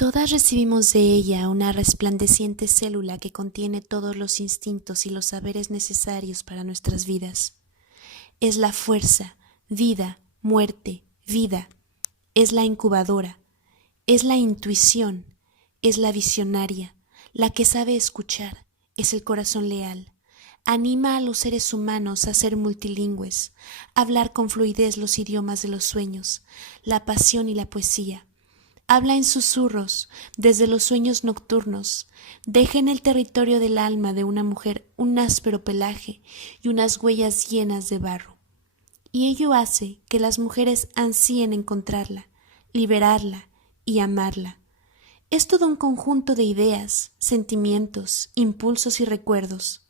Todas recibimos de ella una resplandeciente célula que contiene todos los instintos y los saberes necesarios para nuestras vidas. Es la fuerza, vida, muerte, vida. Es la incubadora, es la intuición, es la visionaria, la que sabe escuchar, es el corazón leal. Anima a los seres humanos a ser multilingües, a hablar con fluidez los idiomas de los sueños, la pasión y la poesía. Habla en susurros, desde los sueños nocturnos, deja en el territorio del alma de una mujer un áspero pelaje y unas huellas llenas de barro. Y ello hace que las mujeres ansíen encontrarla, liberarla y amarla. Es todo un conjunto de ideas, sentimientos, impulsos y recuerdos.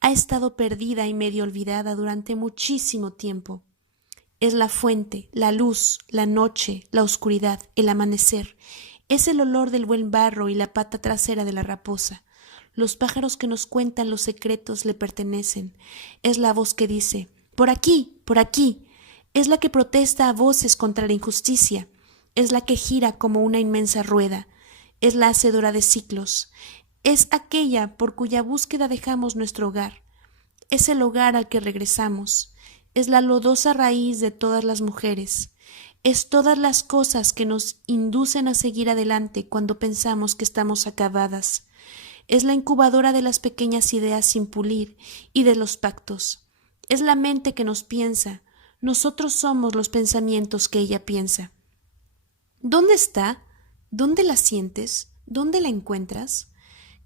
Ha estado perdida y medio olvidada durante muchísimo tiempo. Es la fuente, la luz, la noche, la oscuridad, el amanecer. Es el olor del buen barro y la pata trasera de la raposa. Los pájaros que nos cuentan los secretos le pertenecen. Es la voz que dice, por aquí, por aquí. Es la que protesta a voces contra la injusticia. Es la que gira como una inmensa rueda. Es la hacedora de ciclos. Es aquella por cuya búsqueda dejamos nuestro hogar. Es el hogar al que regresamos. Es la lodosa raíz de todas las mujeres. Es todas las cosas que nos inducen a seguir adelante cuando pensamos que estamos acabadas. Es la incubadora de las pequeñas ideas sin pulir y de los pactos. Es la mente que nos piensa. Nosotros somos los pensamientos que ella piensa. ¿Dónde está? ¿Dónde la sientes? ¿Dónde la encuentras?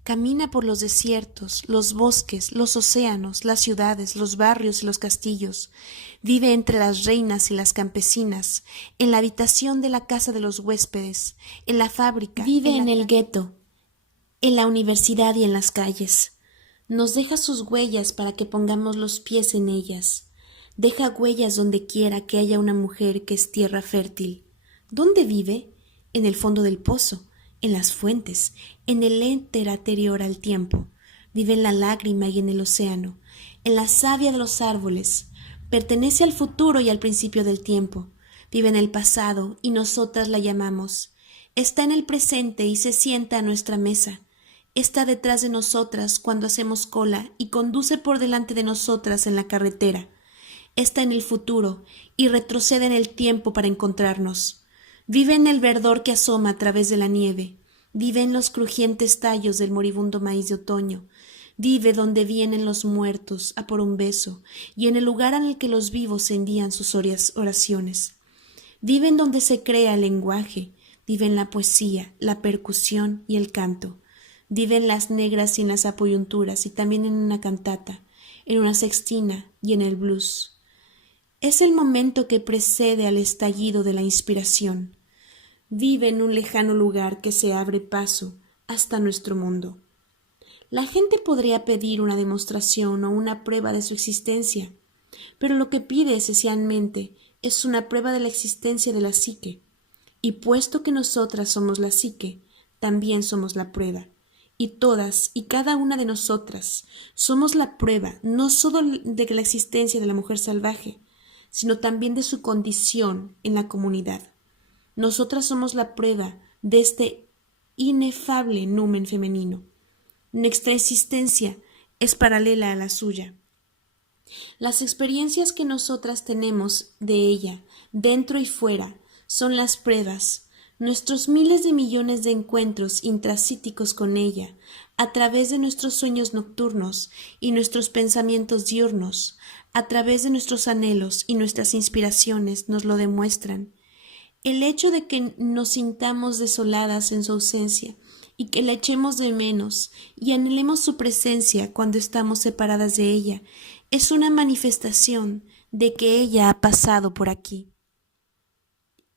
Camina por los desiertos, los bosques, los océanos, las ciudades, los barrios y los castillos. Vive entre las reinas y las campesinas, en la habitación de la casa de los huéspedes, en la fábrica. Vive en el gueto, en la universidad y en las calles. Nos deja sus huellas para que pongamos los pies en ellas. Deja huellas donde quiera que haya una mujer que es tierra fértil. ¿Dónde vive? En el fondo del pozo, en las fuentes, en el éter anterior al tiempo. Vive en la lágrima y en el océano, en la savia de los árboles. Pertenece al futuro y al principio del tiempo. Vive en el pasado y nosotras la llamamos. Está en el presente y se sienta a nuestra mesa. Está detrás de nosotras cuando hacemos cola y conduce por delante de nosotras en la carretera. Está en el futuro y retrocede en el tiempo para encontrarnos. Vive en el verdor que asoma a través de la nieve. Vive en los crujientes tallos del moribundo maíz de otoño. Vive donde vienen los muertos a por un beso y en el lugar en el que los vivos envían sus oraciones. Vive en donde se crea el lenguaje. Vive en la poesía, la percusión y el canto. Vive en las negras y en las apoyunturas y también en una cantata, en una sextina y en el blues. Es el momento que precede al estallido de la inspiración. Vive en un lejano lugar que se abre paso hasta nuestro mundo. La gente podría pedir una demostración o una prueba de su existencia, pero lo que pide esencialmente es una prueba de la existencia de la psique. Y puesto que nosotras somos la psique, también somos la prueba. Y todas y cada una de nosotras somos la prueba no solo de la existencia de la mujer salvaje, sino también de su condición en la comunidad. Nosotras somos la prueba de este inefable numen femenino. Nuestra existencia es paralela a la suya. Las experiencias que nosotras tenemos de ella, dentro y fuera, son las pruebas, nuestros miles de millones de encuentros intrapsíquicos con ella, a través de nuestros sueños nocturnos y nuestros pensamientos diurnos, a través de nuestros anhelos y nuestras inspiraciones nos lo demuestran. El hecho de que nos sintamos desoladas en su ausencia y que la echemos de menos y anhelemos su presencia cuando estamos separadas de ella es una manifestación de que ella ha pasado por aquí.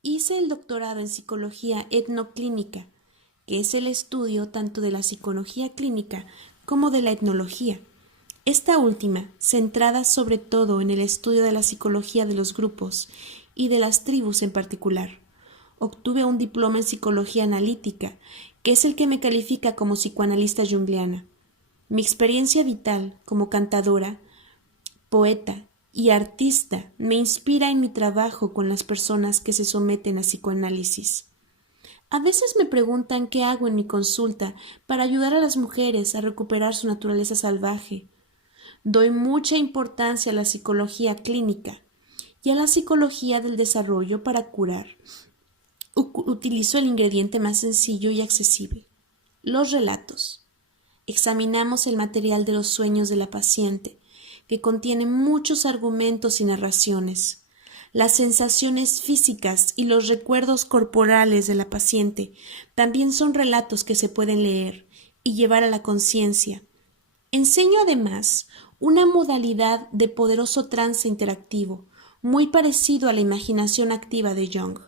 Hice el doctorado en psicología etnoclínica, que es el estudio tanto de la psicología clínica como de la etnología. Esta última, centrada sobre todo en el estudio de la psicología de los grupos y de las tribus en particular. Obtuve un diploma en psicología analítica, que es el que me califica como psicoanalista junguiana. Mi experiencia vital como cantadora, poeta y artista me inspira en mi trabajo con las personas que se someten a psicoanálisis. A veces me preguntan qué hago en mi consulta para ayudar a las mujeres a recuperar su naturaleza salvaje. Doy mucha importancia a la psicología clínica y a la psicología del desarrollo para curar. Utilizo el ingrediente más sencillo y accesible: los relatos. Examinamos el material de los sueños de la paciente, que contiene muchos argumentos y narraciones. Las sensaciones físicas y los recuerdos corporales de la paciente también son relatos que se pueden leer y llevar a la conciencia. Enseño además una modalidad de poderoso trance interactivo, muy parecido a la imaginación activa de Jung,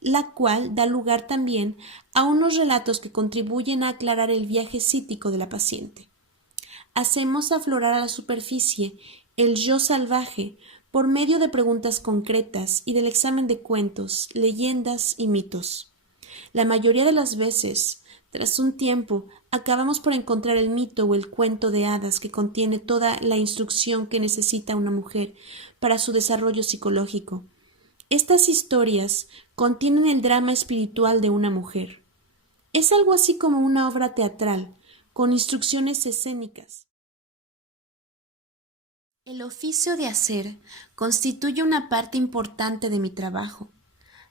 la cual da lugar también a unos relatos que contribuyen a aclarar el viaje psíquico de la paciente. Hacemos aflorar a la superficie el yo salvaje por medio de preguntas concretas y del examen de cuentos, leyendas y mitos. La mayoría de las veces, tras un tiempo, acabamos por encontrar el mito o el cuento de hadas que contiene toda la instrucción que necesita una mujer para su desarrollo psicológico. Estas historias contienen el drama espiritual de una mujer. Es algo así como una obra teatral, con instrucciones escénicas. El oficio de hacer constituye una parte importante de mi trabajo.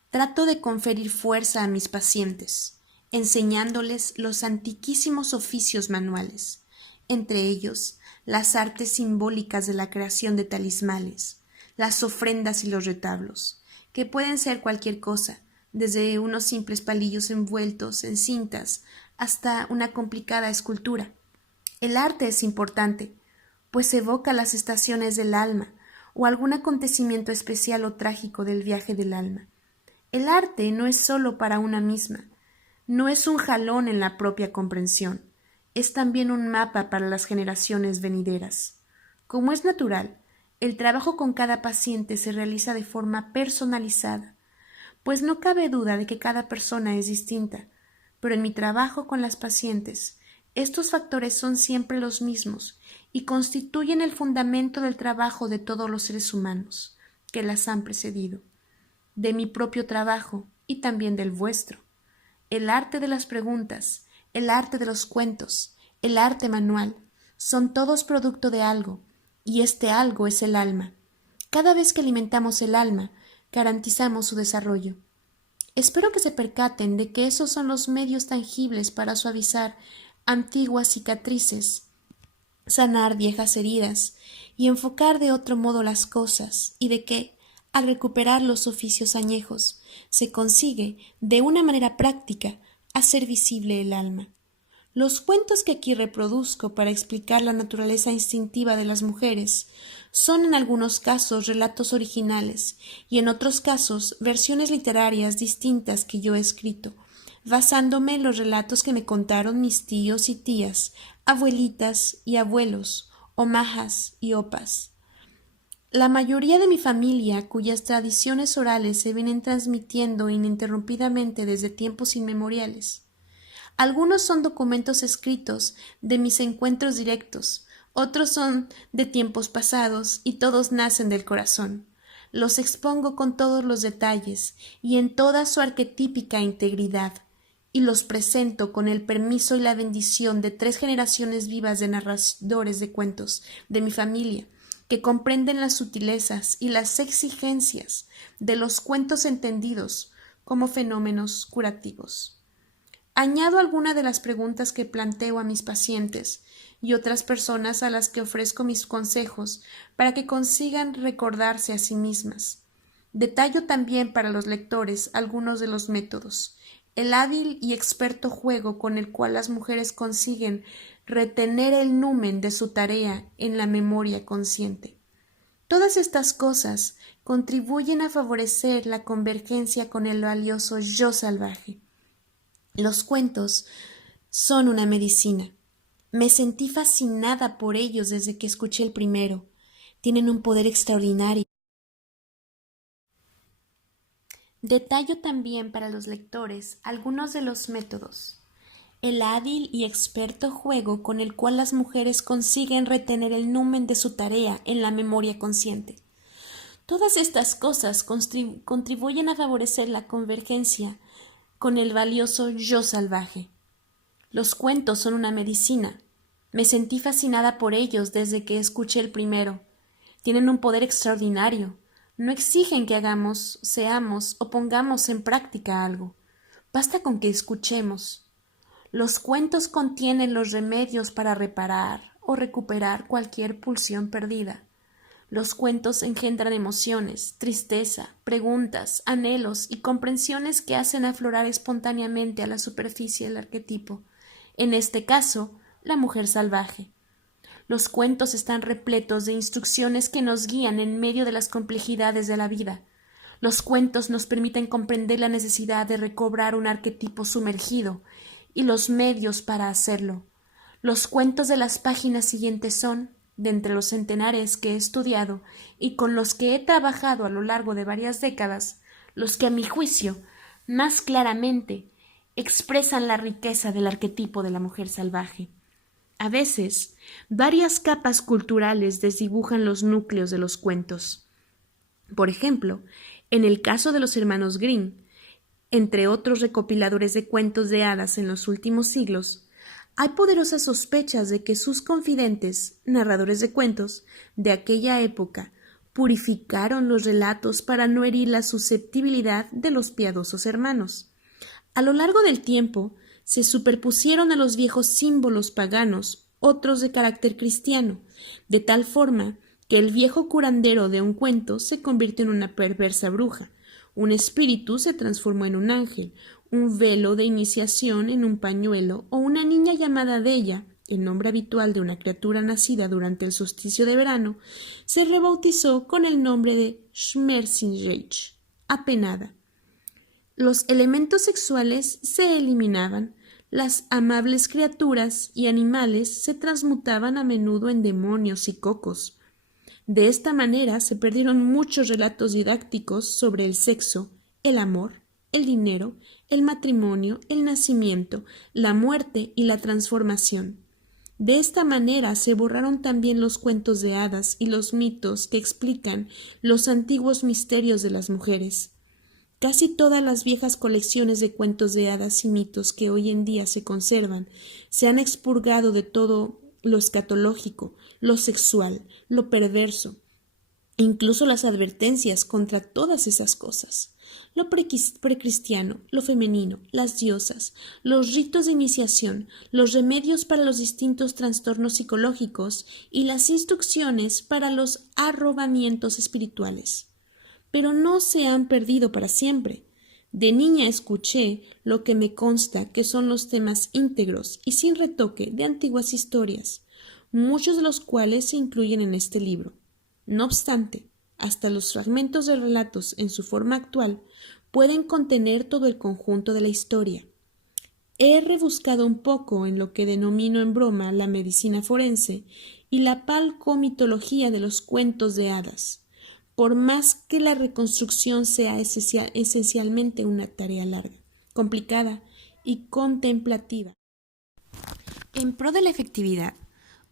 Trato de conferir fuerza a mis pacientes, enseñándoles los antiquísimos oficios manuales, entre ellos las artes simbólicas de la creación de talismanes, las ofrendas y los retablos, que pueden ser cualquier cosa, desde unos simples palillos envueltos en cintas hasta una complicada escultura. El arte es importante, pues evoca las estaciones del alma o algún acontecimiento especial o trágico del viaje del alma. El arte no es sólo para una misma, no es un jalón en la propia comprensión, es también un mapa para las generaciones venideras. Como es natural, el trabajo con cada paciente se realiza de forma personalizada, pues no cabe duda de que cada persona es distinta, pero en mi trabajo con las pacientes, estos factores son siempre los mismos y constituyen el fundamento del trabajo de todos los seres humanos que las han precedido, de mi propio trabajo y también del vuestro. El arte de las preguntas, el arte de los cuentos, el arte manual, son todos producto de algo, y este algo es el alma. Cada vez que alimentamos el alma, garantizamos su desarrollo. Espero que se percaten de que esos son los medios tangibles para suavizar antiguas cicatrices, sanar viejas heridas y enfocar de otro modo las cosas, y de que, al recuperar los oficios añejos, se consigue, de una manera práctica, hacer visible el alma. Los cuentos que aquí reproduzco para explicar la naturaleza instintiva de las mujeres son en algunos casos relatos originales y en otros casos versiones literarias distintas que yo he escrito, basándome en los relatos que me contaron mis tíos y tías, abuelitas y abuelos, omajas y opas. La mayoría de mi familia, cuyas tradiciones orales se vienen transmitiendo ininterrumpidamente desde tiempos inmemoriales. Algunos son documentos escritos de mis encuentros directos, otros son de tiempos pasados y todos nacen del corazón. Los expongo con todos los detalles y en toda su arquetípica integridad, y los presento con el permiso y la bendición de 3 generaciones vivas de narradores de cuentos de mi familia, que comprenden las sutilezas y las exigencias de los cuentos entendidos como fenómenos curativos. Añado algunas de las preguntas que planteo a mis pacientes y otras personas a las que ofrezco mis consejos para que consigan recordarse a sí mismas. Detallo también para los lectores algunos de los métodos, el hábil y experto juego con el cual las mujeres consiguen retener el numen de su tarea en la memoria consciente. Todas estas cosas contribuyen a favorecer la convergencia con el valioso yo salvaje. Los cuentos son una medicina. Me sentí fascinada por ellos desde que escuché el primero. Tienen un poder extraordinario. Detallo también para los lectores algunos de los métodos. El hábil y experto juego con el cual las mujeres consiguen retener el numen de su tarea en la memoria consciente. Todas estas cosas contribuyen a favorecer la convergencia con el valioso yo salvaje. Los cuentos son una medicina. Me sentí fascinada por ellos desde que escuché el primero. Tienen un poder extraordinario. No exigen que hagamos, seamos o pongamos en práctica algo. Basta con que escuchemos. Los cuentos contienen los remedios para reparar o recuperar cualquier pulsión perdida. Los cuentos engendran emociones, tristeza, preguntas, anhelos y comprensiones que hacen aflorar espontáneamente a la superficie el arquetipo, en este caso, la mujer salvaje. Los cuentos están repletos de instrucciones que nos guían en medio de las complejidades de la vida. Los cuentos nos permiten comprender la necesidad de recobrar un arquetipo sumergido y los medios para hacerlo. Los cuentos de las páginas siguientes son, de entre los centenares que he estudiado y con los que he trabajado a lo largo de varias décadas, los que a mi juicio más claramente expresan la riqueza del arquetipo de la mujer salvaje. A veces, varias capas culturales desdibujan los núcleos de los cuentos. Por ejemplo, en el caso de los hermanos Grimm, entre otros recopiladores de cuentos de hadas en los últimos siglos, hay poderosas sospechas de que sus confidentes, narradores de cuentos de aquella época, purificaron los relatos para no herir la susceptibilidad de los piadosos hermanos. A lo largo del tiempo, se superpusieron a los viejos símbolos paganos otros de carácter cristiano, de tal forma que el viejo curandero de un cuento se convirtió en una perversa bruja, un espíritu se transformó en un ángel, un velo de iniciación en un pañuelo o una niña llamada Della, el nombre habitual de una criatura nacida durante el solsticio de verano, se rebautizó con el nombre de Schmerzenreich, apenada. Los elementos sexuales se eliminaban, las amables criaturas y animales se transmutaban a menudo en demonios y cocos. De esta manera se perdieron muchos relatos didácticos sobre el sexo, el amor, el dinero, el matrimonio, el nacimiento, la muerte y la transformación. De esta manera se borraron también los cuentos de hadas y los mitos que explican los antiguos misterios de las mujeres. Casi todas las viejas colecciones de cuentos de hadas y mitos que hoy en día se conservan se han expurgado de todo lo escatológico, lo sexual, lo perverso, e incluso las advertencias contra todas esas cosas. Lo precristiano, lo femenino, las diosas, los ritos de iniciación, los remedios para los distintos trastornos psicológicos y las instrucciones para los arrobamientos espirituales. Pero no se han perdido para siempre. De niña escuché lo que me consta que son los temas íntegros y sin retoque de antiguas historias, muchos de los cuales se incluyen en este libro. No obstante, hasta los fragmentos de relatos en su forma actual pueden contener todo el conjunto de la historia. He rebuscado un poco en lo que denomino en broma la medicina forense y la palcomitología de los cuentos de hadas, por más que la reconstrucción sea esencialmente una tarea larga, complicada y contemplativa. En pro de la efectividad,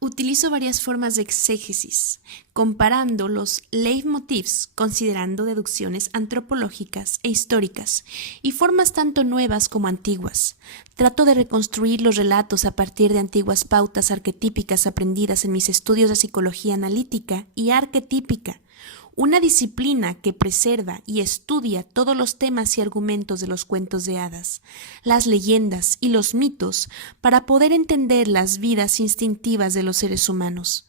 utilizo varias formas de exégesis, comparando los leitmotivs, considerando deducciones antropológicas e históricas, y formas tanto nuevas como antiguas. Trato de reconstruir los relatos a partir de antiguas pautas arquetípicas aprendidas en mis estudios de psicología analítica y arquetípica, una disciplina que preserva y estudia todos los temas y argumentos de los cuentos de hadas, las leyendas y los mitos para poder entender las vidas instintivas de los seres humanos.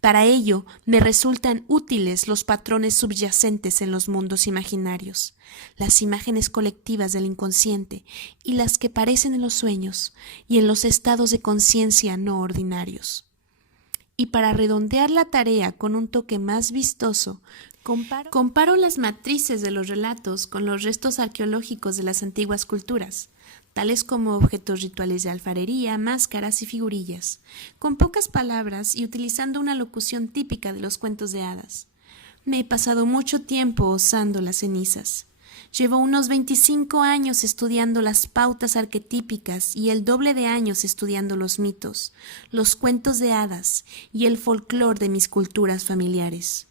Para ello me resultan útiles los patrones subyacentes en los mundos imaginarios, las imágenes colectivas del inconsciente y las que parecen en los sueños y en los estados de conciencia no ordinarios. Y para redondear la tarea con un toque más vistoso, comparo las matrices de los relatos con los restos arqueológicos de las antiguas culturas, tales como objetos rituales de alfarería, máscaras y figurillas, con pocas palabras y utilizando una locución típica de los cuentos de hadas. Me he pasado mucho tiempo osando las cenizas. Llevo unos 25 años estudiando las pautas arquetípicas y el doble de años estudiando los mitos, los cuentos de hadas y el folclore de mis culturas familiares.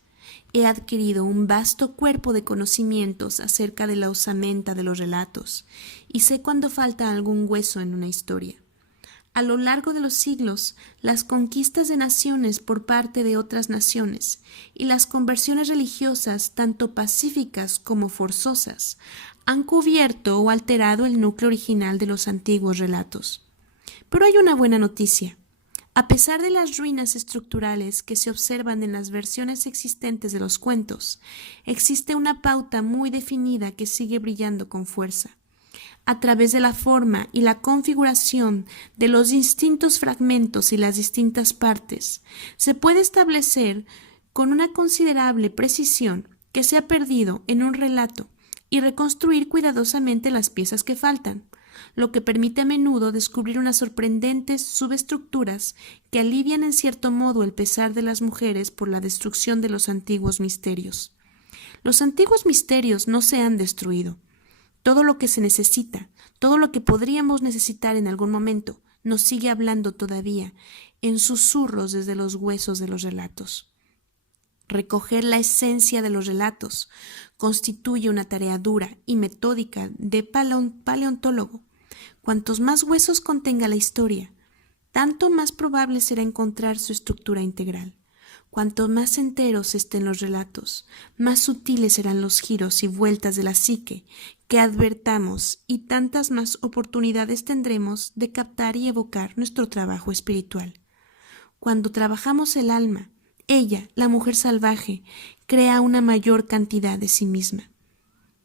He adquirido un vasto cuerpo de conocimientos acerca de la osamenta de los relatos, y sé cuándo falta algún hueso en una historia. A lo largo de los siglos, las conquistas de naciones por parte de otras naciones y las conversiones religiosas, tanto pacíficas como forzosas, han cubierto o alterado el núcleo original de los antiguos relatos. Pero hay una buena noticia. A pesar de las ruinas estructurales que se observan en las versiones existentes de los cuentos, existe una pauta muy definida que sigue brillando con fuerza. A través de la forma y la configuración de los distintos fragmentos y las distintas partes, se puede establecer con una considerable precisión que se ha perdido en un relato y reconstruir cuidadosamente las piezas que faltan, lo que permite a menudo descubrir unas sorprendentes subestructuras que alivian en cierto modo el pesar de las mujeres por la destrucción de los antiguos misterios. Los antiguos misterios no se han destruido. Todo lo que se necesita, todo lo que podríamos necesitar en algún momento, nos sigue hablando todavía en susurros desde los huesos de los relatos. Recoger la esencia de los relatos constituye una tarea dura y metódica de paleontólogo. Cuantos más huesos contenga la historia, tanto más probable será encontrar su estructura integral. Cuanto más enteros estén los relatos, más sutiles serán los giros y vueltas de la psique que advertamos y tantas más oportunidades tendremos de captar y evocar nuestro trabajo espiritual. Cuando trabajamos el alma, ella, la mujer salvaje, crea una mayor cantidad de sí misma.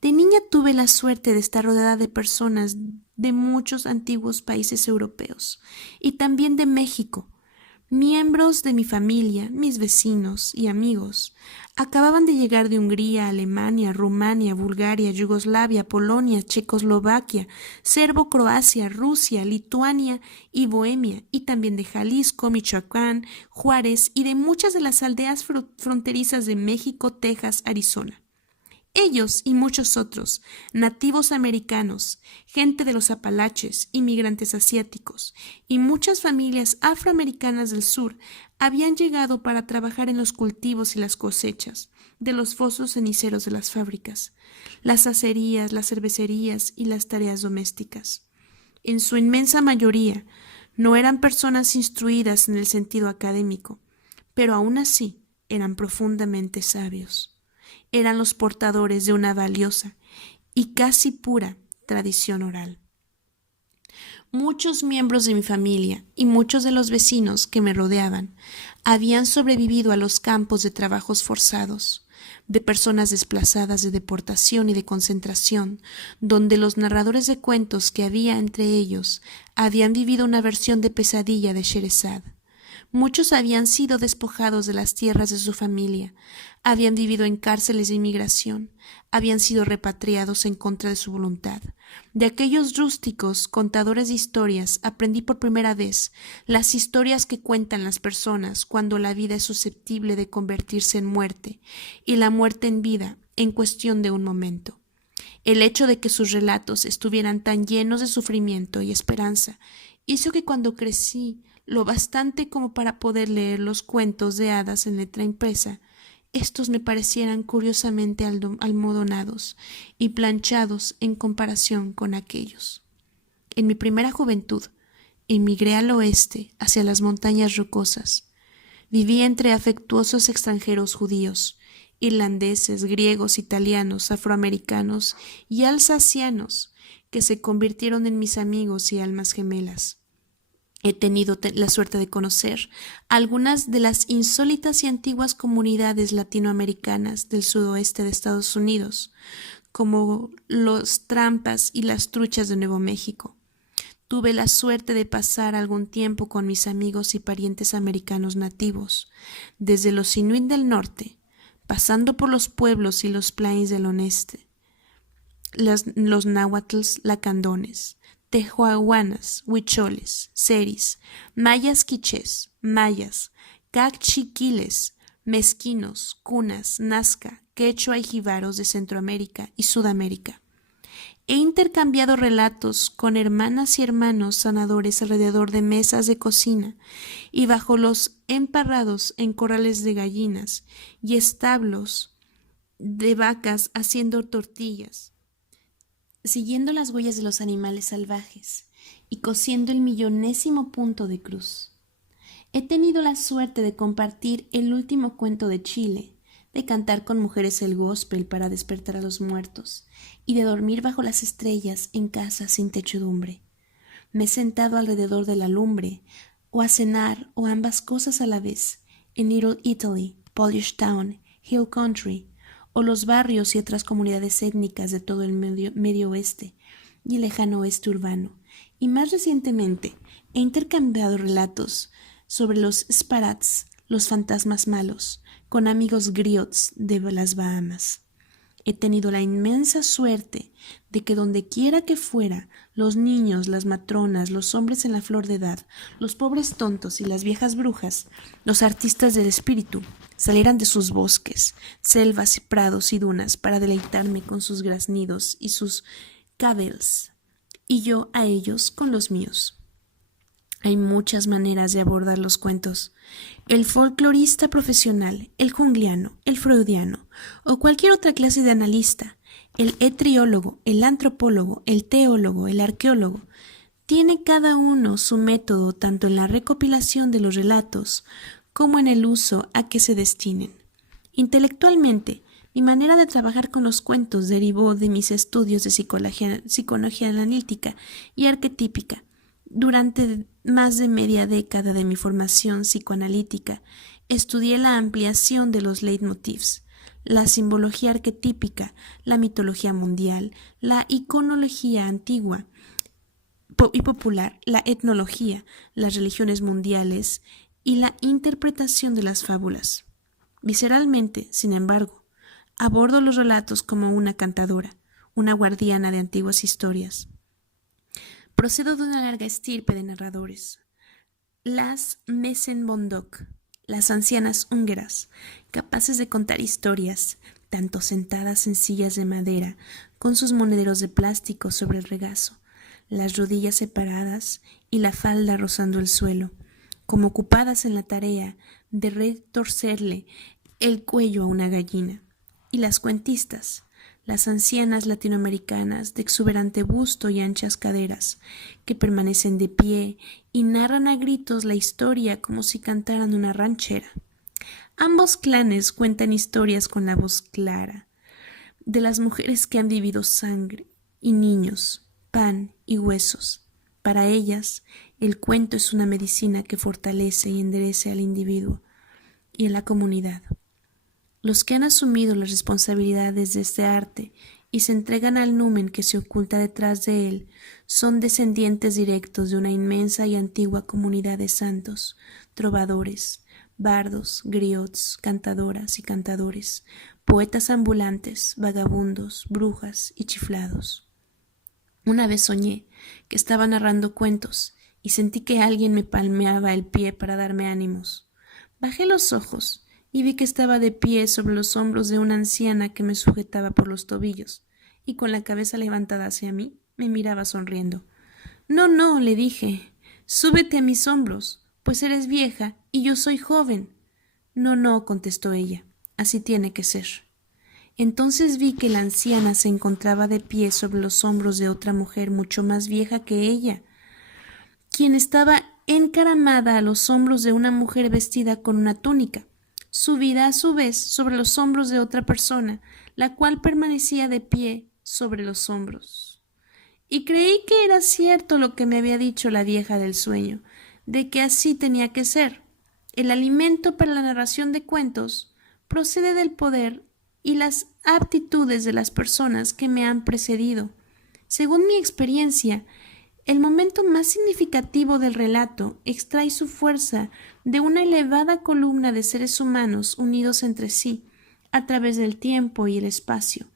De niña tuve la suerte de estar rodeada de personas de muchos antiguos países europeos y también de México. Miembros de mi familia, mis vecinos y amigos, acababan de llegar de Hungría, Alemania, Rumania, Bulgaria, Yugoslavia, Polonia, Checoslovaquia, Serbo-Croacia, Rusia, Lituania y Bohemia, y también de Jalisco, Michoacán, Juárez y de muchas de las aldeas fronterizas de México, Texas, Arizona. Ellos y muchos otros, nativos americanos, gente de los Apalaches, inmigrantes asiáticos y muchas familias afroamericanas del sur habían llegado para trabajar en los cultivos y las cosechas de los fosos ceniceros de las fábricas, las acerías, las cervecerías y las tareas domésticas. En su inmensa mayoría, no eran personas instruidas en el sentido académico, pero aún así eran profundamente sabios. Eran los portadores de una valiosa y casi pura tradición oral. Muchos miembros de mi familia y muchos de los vecinos que me rodeaban habían sobrevivido a los campos de trabajos forzados, de personas desplazadas de deportación y de concentración, donde los narradores de cuentos que había entre ellos habían vivido una versión de pesadilla de Sherezad. Muchos habían sido despojados de las tierras de su familia, habían vivido en cárceles de inmigración, habían sido repatriados en contra de su voluntad. De aquellos rústicos contadores de historias aprendí por primera vez las historias que cuentan las personas cuando la vida es susceptible de convertirse en muerte y la muerte en vida en cuestión de un momento. El hecho de que sus relatos estuvieran tan llenos de sufrimiento y esperanza hizo que cuando crecí lo bastante como para poder leer los cuentos de hadas en letra impresa, estos me parecieran curiosamente almodonados y planchados en comparación con aquellos. En mi primera juventud, emigré al oeste, hacia las montañas rocosas. Viví entre afectuosos extranjeros judíos, irlandeses, griegos, italianos, afroamericanos y alsacianos, que se convirtieron en mis amigos y almas gemelas. He tenido la suerte de conocer algunas de las insólitas y antiguas comunidades latinoamericanas del sudoeste de Estados Unidos, como los trampas y las truchas de Nuevo México. Tuve la suerte de pasar algún tiempo con mis amigos y parientes americanos nativos, desde los Inuit del norte, pasando por los pueblos y los plains del oeste, los náhuatls lacandones, tehuahuanas, huicholes, seris, mayas quichés, mayas, cachiquiles, mezquinos, cunas, nazca, quechua y jíbaros de Centroamérica y Sudamérica. He intercambiado relatos con hermanas y hermanos sanadores alrededor de mesas de cocina y bajo los emparrados en corrales de gallinas y establos de vacas haciendo tortillas, siguiendo las huellas de los animales salvajes y cosiendo el millonésimo punto de cruz. He tenido la suerte de compartir el último cuento de Chile, de cantar con mujeres el gospel para despertar a los muertos y de dormir bajo las estrellas en casas sin techudumbre. Me he sentado alrededor de la lumbre o a cenar o ambas cosas a la vez en Little Italy, Polish Town, Hill Country o los barrios y otras comunidades étnicas de todo el medio oeste y el lejano oeste urbano, y más recientemente he intercambiado relatos sobre los Sparats, los fantasmas malos, con amigos griots de las Bahamas. He tenido la inmensa suerte de que donde quiera que fuera, los niños, las matronas, los hombres en la flor de edad, los pobres tontos y las viejas brujas, los artistas del espíritu, salieran de sus bosques, selvas, prados y dunas para deleitarme con sus graznidos y sus cabels, y yo a ellos con los míos. Hay muchas maneras de abordar los cuentos. El folclorista profesional, el jungliano, el freudiano o cualquier otra clase de analista, el etriólogo, el antropólogo, el teólogo, el arqueólogo, tiene cada uno su método tanto en la recopilación de los relatos como en el uso a que se destinen. Intelectualmente, mi manera de trabajar con los cuentos derivó de mis estudios de psicología analítica y arquetípica. Durante más de media década de mi formación psicoanalítica, estudié la ampliación de los leitmotivs, la simbología arquetípica, la mitología mundial, la iconología antigua y popular, la etnología, las religiones mundiales y la interpretación de las fábulas. Visceralmente, sin embargo, abordo los relatos como una cantadora, una guardiana de antiguas historias. Procedo de una larga estirpe de narradores. Las Mesen-Bondok, las ancianas húngaras, capaces de contar historias, tanto sentadas en sillas de madera, con sus monederos de plástico sobre el regazo, las rodillas separadas y la falda rozando el suelo, como ocupadas en la tarea de retorcerle el cuello a una gallina. Y las cuentistas, las ancianas latinoamericanas de exuberante busto y anchas caderas, que permanecen de pie y narran a gritos la historia como si cantaran una ranchera. Ambos clanes cuentan historias con la voz clara, de las mujeres que han vivido sangre y niños, pan y huesos. Para ellas, el cuento es una medicina que fortalece y enderece al individuo y a la comunidad. Los que han asumido las responsabilidades de este arte y se entregan al numen que se oculta detrás de él son descendientes directos de una inmensa y antigua comunidad de santos, trovadores, bardos, griots, cantadoras y cantadores, poetas ambulantes, vagabundos, brujas y chiflados. Una vez soñé que estaba narrando cuentos y sentí que alguien me palmeaba el pie para darme ánimos. Bajé los ojos y vi que estaba de pie sobre los hombros de una anciana que me sujetaba por los tobillos, y con la cabeza levantada hacia mí, me miraba sonriendo. No, no, le dije, súbete a mis hombros, pues eres vieja y yo soy joven. No, no, contestó ella, así tiene que ser. Entonces vi que la anciana se encontraba de pie sobre los hombros de otra mujer mucho más vieja que ella, quien estaba encaramada a los hombros de una mujer vestida con una túnica, subida a su vez sobre los hombros de otra persona, la cual permanecía de pie sobre los hombros. Y creí que era cierto lo que me había dicho la vieja del sueño, de que así tenía que ser. El alimento para la narración de cuentos procede del poder y las aptitudes de las personas que me han precedido. Según mi experiencia, el momento más significativo del relato extrae su fuerza de una elevada columna de seres humanos unidos entre sí, a través del tiempo y el espacio,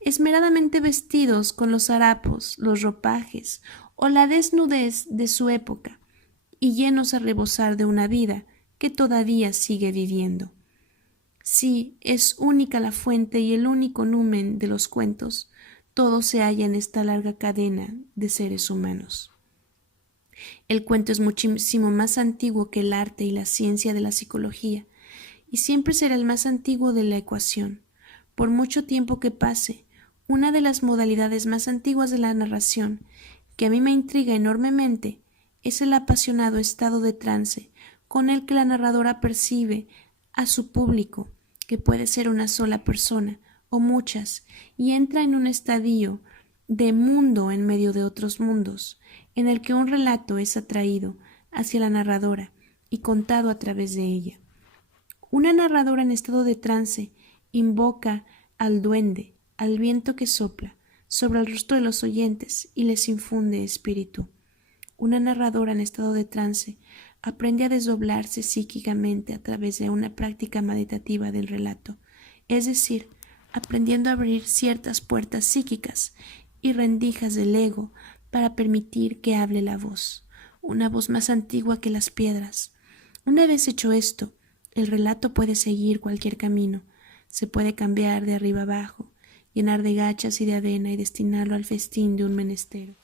esmeradamente vestidos con los harapos, los ropajes o la desnudez de su época, y llenos a rebosar de una vida que todavía sigue viviendo. Sí, es única la fuente y el único numen de los cuentos, todo se halla en esta larga cadena de seres humanos. El cuento es muchísimo más antiguo que el arte y la ciencia de la psicología, y siempre será el más antiguo de la ecuación. Por mucho tiempo que pase, una de las modalidades más antiguas de la narración, que a mí me intriga enormemente, es el apasionado estado de trance con el que la narradora percibe a su público, que puede ser una sola persona o muchas, y entra en un estadio de mundo en medio de otros mundos, en el que un relato es atraído hacia la narradora y contado a través de ella. Una narradora en estado de trance invoca al duende, al viento que sopla sobre el rostro de los oyentes y les infunde espíritu. Una narradora en estado de trance aprende a desdoblarse psíquicamente a través de una práctica meditativa del relato, es decir, aprendiendo a abrir ciertas puertas psíquicas y rendijas del ego para permitir que hable la voz, una voz más antigua que las piedras. Una vez hecho esto, el relato puede seguir cualquier camino, se puede cambiar de arriba abajo, llenar de gachas y de avena y destinarlo al festín de un menestero.